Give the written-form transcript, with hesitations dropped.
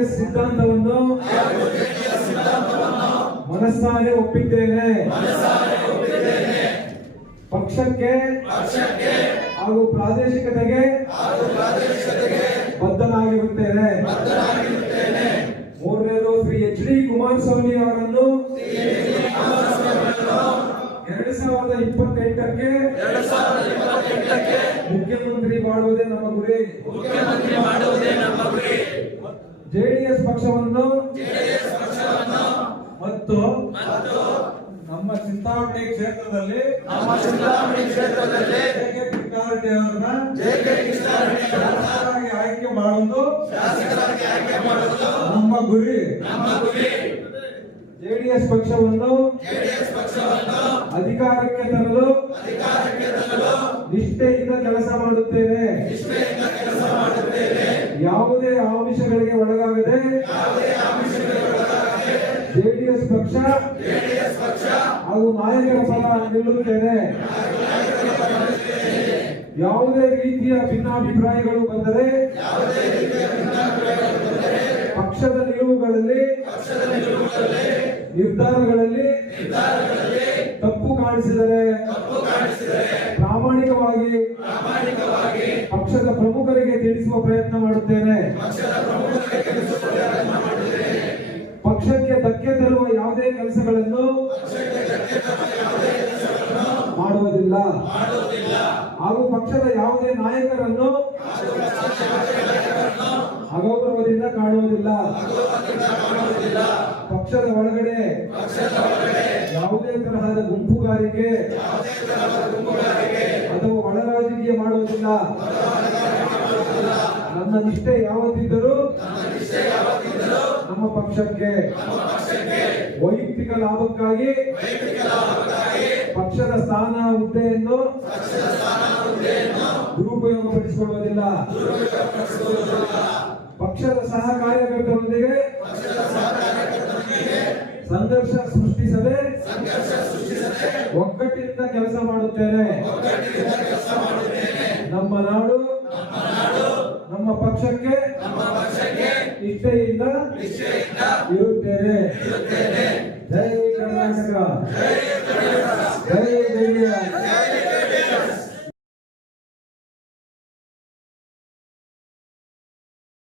JDS ಸಿದ್ಧಾಂತವನ್ನು ಮನಸ್ಸಾರೆ ಒಪ್ಪಿದ್ದೇನೆ. ಪಕ್ಷಕ್ಕೆ ಹಾಗೂ ಪ್ರಾದೇಶಿಕತೆಗೆ ಬದ್ಧನಾಗಿರುತ್ತೇನೆ. ಮೂರನೇದು, ಶ್ರೀ ಎಚ್ ಡಿ ಕುಮಾರಸ್ವಾಮಿ ಅವರನ್ನು 2028ಕ್ಕೆ ಮುಖ್ಯಮಂತ್ರಿ ಮಾಡುವುದೇ ನಮ್ಮ ಗುರಿ. ಜೆಡಿಎಸ್ ಪಕ್ಷವನ್ನು ಮತ್ತು ನಮ್ಮ ಚಿಂತಾಮಣಿ ಕ್ಷೇತ್ರದಲ್ಲಿ ಆಯ್ಕೆ ಮಾಡುವುದು ನಮ್ಮ ಗುರಿ. ಜೆಡಿಎಸ್ ಪಕ್ಷವನ್ನು ಅಧಿಕಾರಕ್ಕೆ ತರಲು ನಿಷ್ಠೆಯಿಂದ ಕೆಲಸ ಮಾಡುತ್ತೇನೆ. ಯಾವುದೇ ಆಮಿಷಗಳಿಗೆ ಒಳಗಾಗದೆ ಜೆಡಿಎಸ್ ಪಕ್ಷ ಹಾಗೂ ನಾಯಕರ ಪರ ನಿಲ್ಲುತ್ತೇನೆ. ಯಾವುದೇ ರೀತಿಯ ಭಿನ್ನಾಭಿಪ್ರಾಯಗಳು ಬಂದರೆ ಪಕ್ಷದ ನಿಲುವುಗಳಲ್ಲಿ ನಿರ್ಧಾರಗಳಲ್ಲಿ ತಪ್ಪು ಕಾಣಿಸಿದರೆ ಪ್ರಾಮಾಣಿಕವಾಗಿ ಪಕ್ಷದ ಪ್ರಮುಖರಿಗೆ ತಿಳಿಸುವ ಪ್ರಯತ್ನ ಮಾಡುತ್ತೇನೆ. ಪಕ್ಷಕ್ಕೆ ಧಕ್ಕೆ ತರುವ ಯಾವುದೇ ಕೆಲಸಗಳನ್ನು ಮಾಡುವುದಿಲ್ಲ ಹಾಗೂ ಪಕ್ಷದ ಯಾವುದೇ ನಾಯಕರನ್ನು ಅಗೌರವದಿಂದ ಕಾಣುವುದಿಲ್ಲ. ಪಕ್ಷದ ಒಳಗಡೆ ಯಾವುದೇ ತರಹದ ಗುಂಪುಗಾರಿಕೆ ಅಥವಾ ಒಳ ರಾಜಕೀಯ ಮಾಡುವುದಿಲ್ಲ. ನನ್ನ ನಿಷ್ಠೆ ಯಾವತ್ತಿದ್ದರೂ ನಮ್ಮ ಪಕ್ಷಕ್ಕೆ ವೈಯಕ್ತಿಕ ಲಾಭಕ್ಕಾಗಿ ಪಕ್ಷದ ಸ್ಥಾನ ಹುದ್ದೆಯನ್ನು ದುರುಪಯೋಗಪಡಿಸಿಕೊಳ್ಳುವುದಿಲ್ಲ. ಪಕ್ಷದ ಸಹ ಕಾರ್ಯಕರ್ತರೊಂದಿಗೆ ಸಂಘರ್ಷ ಸೃಷ್ಟಿಸದೆ ಒಗ್ಗಟ್ಟಿನಿಂದ ಕೆಲಸ ಮಾಡುತ್ತೇನೆ. ನಮ್ಮ ನಾಡು ನಮ್ಮ ಪಕ್ಷಕ್ಕೆ ನಿಷ್ಠೆಯಿಂದ ಇರುತ್ತೇನೆ. ಜೈ ಕರ್ನಾಟಕ, ಜೈ ಜೆಡಿಎಸ್.